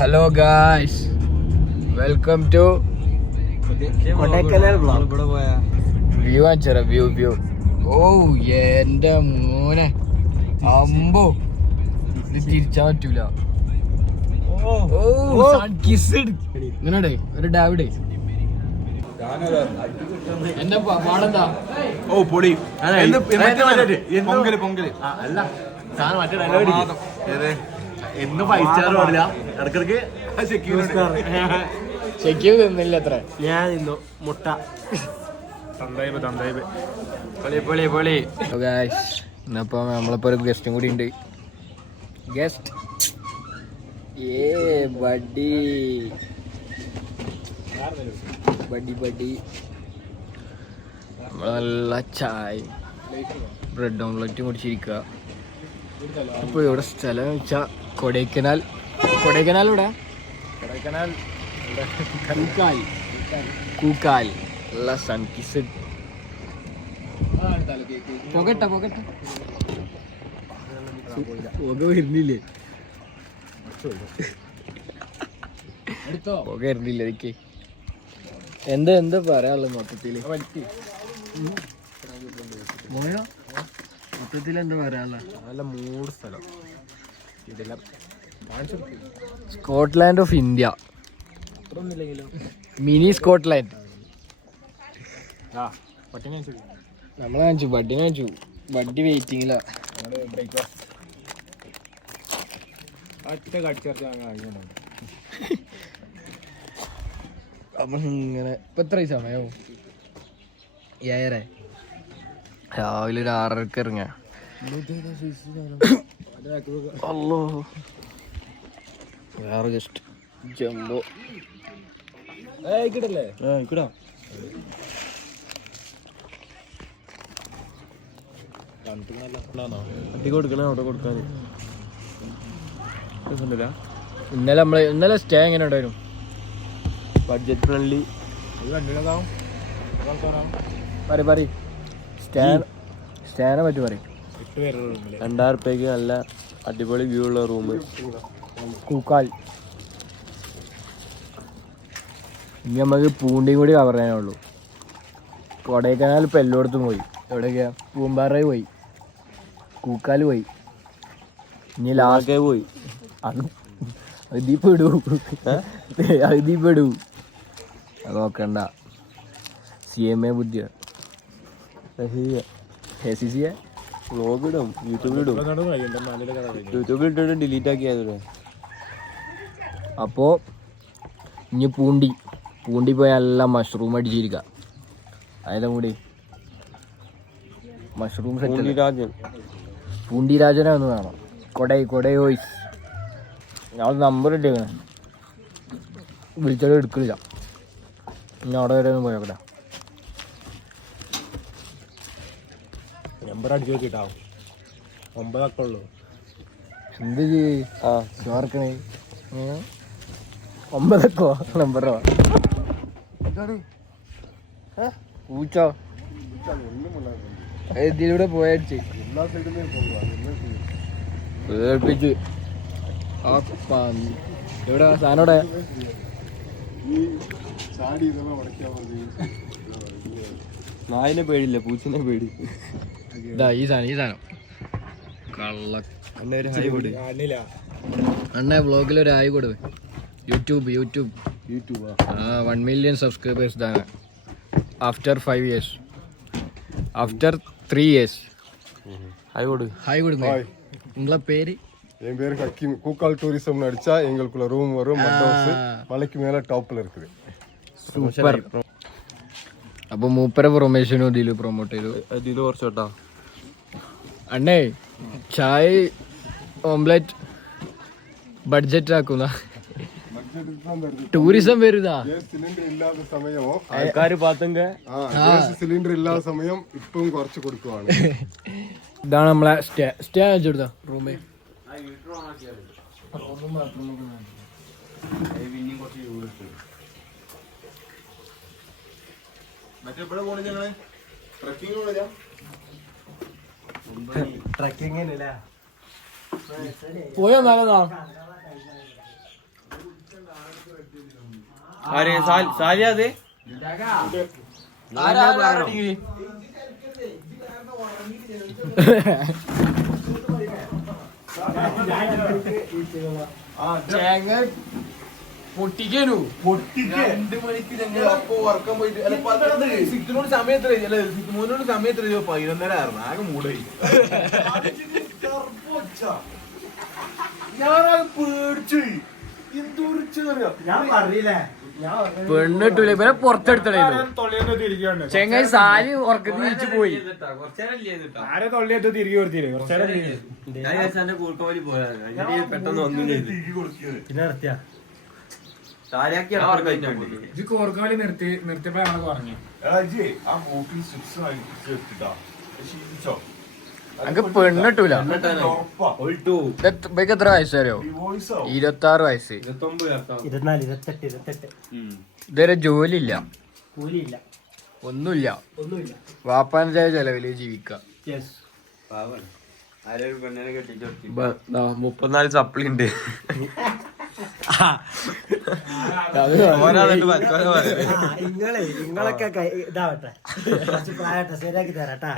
Hello guys, welcome to Kodaikanal vlog. View അഞ്ചറ view. ഓ എന്റെ മോനെ, അമ്പോ ഇത് തിരിച്ചാൻ പറ്റൂല. ഇങ്ങനെ ഒരു ഡാവിഡേ എന്റെ പാടെന്താ? ഓ പൊളി. എന്ന് പൈച്ചാറ് പാടില്ല, ഇടക്കിടക്ക് ചെക്ക് തിന്നില്ല അത്ര. ഞാൻ തിന്നു മുട്ട. ഇന്നിപ്പോ നമ്മളിപ്പോ ഒരു ഗസ്റ്റും കൂടി ഉണ്ട്. ഗസ്റ്റ് ബഡി നമ്മള് നല്ല ചായ ബ്രെഡ് ഓംലെറ്റും കുടിച്ചിരിക്കുക. ഇപ്പൊ ഇവിടെ സ്ഥലം വെച്ചാ കൊടൈക്കനാൽ. ഇവിടെ കൂക്കാൽ നല്ല സൺകിസ്. പുക വരുന്നില്ലേ? പുക വരുന്നില്ല എനിക്ക്. എന്താ പറയാനുള്ളത് മൊത്തത്തില്? മൊത്തത്തിൽ എന്താ പറയാനുള്ള? നല്ല മൂട് സ്ഥലം. ഇതെല്ലാം Scotland of India, mini Scotland. നമ്മളെ കാണിച്ചു ബഡ്ഡി വെയിറ്റിങ്ങിലാ. ഇങ്ങനെ ഇപ്പൊ എത്ര സമയവും? 7:30. രാവിലെ ഒരു 6:30 ഇറങ്ങ. വേറെ ജസ്റ്റ് ജംബോ ഇന്നലെ സ്റ്റേ എങ്ങനെ ഉണ്ടായിരുന്നു? Budget friendly. സ്റ്റാനെ പറ്റി പറയും. 2000 രൂപയ്ക്ക് നല്ല അടിപൊളി വ്യൂ ഉള്ള റൂം. കൂക്കാൽ. ഇനി നമുക്ക് പൂണ്ടിയും കൂടി കവർ ചെയ്യാനുള്ളൂ. കൊടൈക്കനാൽ ഇപ്പം എല്ലായിടത്തും പോയി. എവിടെയൊക്കെയാ? പൂമ്പാറ പോയി, കൂക്കാൽ പോയി, ഇനി ലാസ്റ്റ് പോയി. അതിപ്പെടൂ അത് നോക്കണ്ട. CMA ബുദ്ധിയ വ്ളോഗിടും, യൂട്യൂബിലിടും. യൂട്യൂബിലിട്ടിട്ട് ഡിലീറ്റ് ആക്കിയാൽ. അപ്പോൾ ഇനി പൂണ്ടി പോയി നല്ല മഷ്റൂം അടിച്ചിരിക്കുക. അതിലും കൂടി മഷ്റൂം പൂണ്ടി രാജനെ ഒന്ന് വേണം. കൊടൈ വോയിസ്. ഞാൻ നമ്പർ ഇട്ടേക്കണേ, വിളിച്ചാലും എടുക്കില്ല. ഇനി അവിടെ വരെ ഒന്ന് പോയോക്കട്ടെ. നമ്പർ അടിച്ചു നോക്കിട്ടാ. 9 ഉള്ളൂ. എന്ത് ചോർക്കണേ? 9 നമ്പറോ? പൂച്ചോ ഇതിലൂടെ പോയടിച്ച് പേടിപ്പിച്ച്. എവിടെ സാധനോടെ? നായിനെ പേടില്ല, പൂച്ചനെ പേടി. ഈ സാധനം കള്ള. അണ്ണ വ്ളോഗിലൊരു ആയി കൊടു. യൂട്യൂബ് 1 million സബ്സ്ക്രൈബേഴ്സ് ആണ്. After 5 years, after 3 years. Hi കൊടുங்க. உங்கள பேரு? என் பேரு ஹக்கீம். கூக்கால் டூரிசம் அடிச்சா எங்களுக்குள்ள ரூம் வரும். மலைக்கு மேல டாப்ல இருக்குது. സൂപ്പർ. അപ്പൊ മൂപ്പര പ്രൊമോഷനും ഇതില് പ്രൊമോട്ട് ചെയ്തു. കുറച്ചോട്ടാ അണ്ണേ ചായ ഓംലെറ്റ് ബഡ്ജറ്റ് ആക്കുന്ന ടൂറിസം വരുതാ. സിലിണ്ടർ ഇല്ലാത്ത സമയമോ ആൾക്കാര് പാത്തങ്ക സിലിണ്ടർ ഇല്ലാത്ത സമയം ഇപ്പം കുറച്ച് കൊടുക്കുവാണ്. ഇതാണ് നമ്മളെ സ്റ്റേ അയച്ചെടുത്ത റൂമേ. പോയോ നല്ലതാ. ആരെ സാലിയാത് പൊട്ടിക്കാനു 2 മണിക്ക് ഞങ്ങൾ അപ്പൊ ഉറക്കം പോയിട്ട് സിറ്റിനോട് സമയത്ത് സിറ്റുമോനോട് സമയത്ത് 11:30 ആയിരുന്നു ആകെ മൂടായി ഞാനത് പേടിച്ചു എന്തൊരു ഞാൻ പറഞ്ഞില്ലേ പെണ്ണിട്ടൂല ഇവരെ പുറത്തെടുത്തടേ ചെങ്ങായി സാരി ഉറക്കത്തിൽ തിരിച്ചു പോയി. പെട്ടെന്ന് ഒന്നും ചെയ്തു കോർക്കാലി നിർത്തിയപ്പോ ഞങ്ങള് പറഞ്ഞു ആ മൂക്കിൽ സ്ട്രിപ്സ് ശീലിച്ചോ ഞങ്ങക്ക് പെണ്ണിട്ടൂല. ഇവർക്ക് എത്ര വയസ്സറിയോ? 26 വയസ്സ്. 24, 28. ഇതുവരെ ജോലി ഇല്ല, കൂലിയില്ല, ഒന്നുമില്ല. വാപ്പാന്റെ ചെലവില് ജീവിക്കാം. 34 സപ്ലി ഉണ്ട്. നിങ്ങളൊക്കെ ഇതാവട്ടെ, കുറച്ച് പ്രായട്ടെ, ശരിയാക്കി തരാട്ടാ.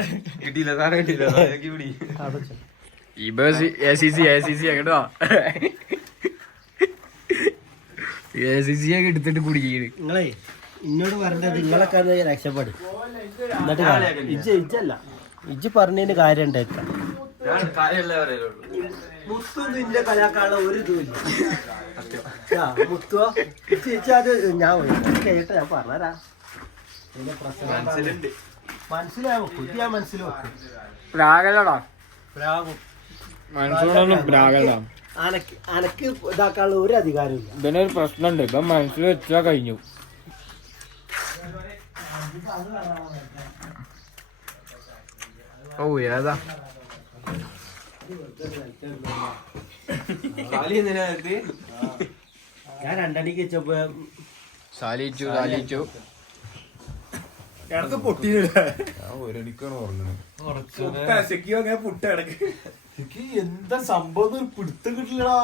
കിട്ടിയില്ല സാറേ, കിട്ടിയില്ല. അങ്ങോട്ട് വാ. എടുത്തിട്ട് കുടിക്കണ്. നിങ്ങളെ ഇന്നോട് പറഞ്ഞത് നിങ്ങളൊക്കെ അത് രക്ഷപ്പെടും. എന്നിട്ട് ഇജ്ജല്ല ഇജ്ജ് പറഞ്ഞതിന് കാര്യം ഉണ്ടാക്കാം. മുത്തൊന്നും ഇന്റെ കലാക്കാള ഒരു ഇതുമില്ല. മുത്തുവോ അത് ഞാൻ കേട്ടോ, ഞാൻ പറഞ്ഞരാ. മനസ്സിലാവും, പുതിയ മനസ്സിൽ വെക്കും. പ്രാഗലടാ, പ്രാകും. മനസ്സിലൊന്നും പ്രാഗല. അനക്ക് ഇതാക്കാനുള്ള ഒരു അധികാരമില്ല. ഇതിനൊരു പ്രശ്നമുണ്ട്, ഇപ്പൊ മനസ്സിൽ വെച്ചാ കഴിഞ്ഞു. ഓ ഏതാ ഞാൻ 2 മണിക്ക് വെച്ചപ്പോ സാലിച്ചു ഒരണിക്കാണ് എന്താ സംഭവം പിടുത്തം കിട്ടില്ലടാ.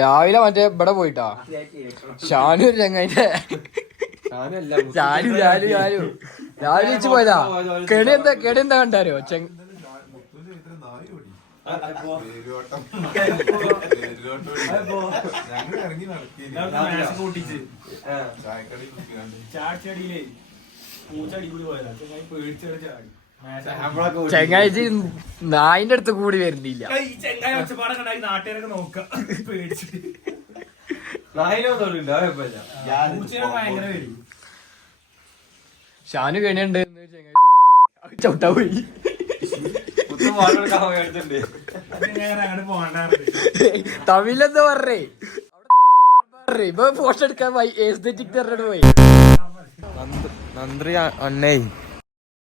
രാവിലെ മറ്റേ ഇവിടെ പോയിട്ടാ ഷാനു ഒരു ചങ്ങായിന്റെ രാവിലെ വെച്ച് പോയതാ. കെടി എന്താ കണ്ടാരോ? ചെങ്ങാഴ്ച നായിന്റെ അടുത്ത് കൂടി വരുന്നില്ല. നാട്ടുകാരൊക്കെ നോക്കാം ഷാനു കണിയുണ്ട് ചവിട്ടാ പോയി. തമിഴിലെന്താ പറഞ്ഞേ? ഇപ്പൊ ഫോട്ടോ എടുക്കാൻ എസ്തെറ്റിക് പറഞ്ഞിട്ട് പോയി. നന്ദി അണ്ണേ.